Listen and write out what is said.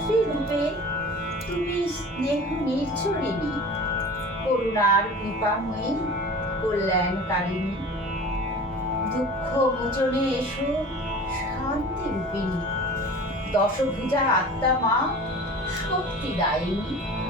মাতৃরূপে তুমি স্নেহ নির্ঝরিণী, করুণার কৃপাময়ী কল্যাণকারিণী। দুঃখ মোচনে এসো শান্তি রূপিণী। দশভুজা আত্মা মা শক্তিদায়িনী। হৃদয়ের